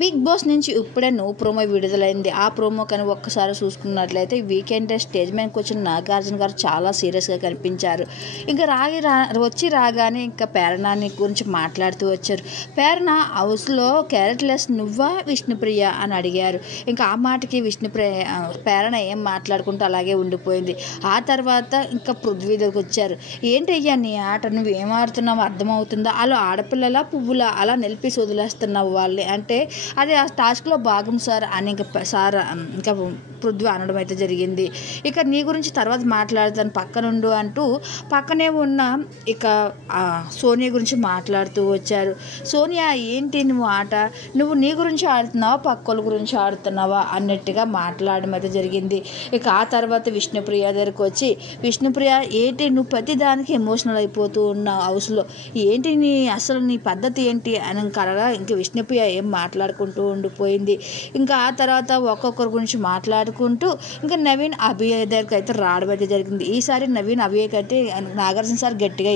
Big boss నుంచి ఇప్పుడే new promo విడుదలైంది. ఆ ప్రోమో కానీ ఒక్కసారి చూసుకున్నట్లయితే వీకెండ్ స్టేజ్ మీదకి వచ్చిన నాగార్జున గారు చాలా సీరియస్గా కనిపించారు. ఇంకా రాగానే ఇంకా ప్రేరణని గురించి మాట్లాడుతూ వచ్చారు. ప్రేరణ హౌస్లో క్యారెక్టర్లెస్ నువ్వా విష్ణుప్రియ అని అడిగారు. ఇంకా ఆ మాటకి ప్రేరణ ఏం మాట్లాడుకుంటూ అలాగే ఉండిపోయింది. ఆ తర్వాత ఇంకా పృథ్వీ దగ్గరికి వచ్చారు. ఏంటయ్యా నీ ఆట, నువ్వు ఏం ఆడుతున్నావు అర్థమవుతుందా? అలా ఆడపిల్లలా పువ్వులా అలా నిలిపేసి వదిలేస్తున్నావు వాళ్ళని అంటే అది ఆ టాస్క్లో భాగం సార్ అని ఇంకా పృథ్వీ అనడం అయితే జరిగింది. ఇక నీ గురించి తర్వాత మాట్లాడతాను పక్కనుండు అంటూ పక్కనే ఉన్న ఇక సోనియా గురించి మాట్లాడుతూ వచ్చారు. సోనియా ఏంటి నువ్వు ఆట, నువ్వు నీ గురించి ఆడుతున్నావా పక్కోళ్ళ గురించి ఆడుతున్నావా అన్నట్టుగా మాట్లాడడం అయితే జరిగింది. ఇక ఆ తర్వాత విష్ణుప్రియ దగ్గరికి వచ్చి, విష్ణుప్రియ ఏంటి నువ్వు ప్రతి దానికి ఎమోషనల్ అయిపోతూ ఉన్నావు హౌస్లో, ఏంటి అసలు నీ పద్ధతి ఏంటి అని కరగా ఇంక విష్ణుప్రియ ఏం మాట్లాడుకుంటూ ఉండిపోయింది. ఇంకా ఆ తర్వాత ఒక్కొక్కరి గురించి మాట్లాడుకుంటూ ఇంకా నవీన్ అభియ్ దగ్గరికి అయితే రావడం అయితే జరిగింది. ఈసారి నవీన్ అభియ్కి అయితే నాగార్జున సార్ గట్టిగా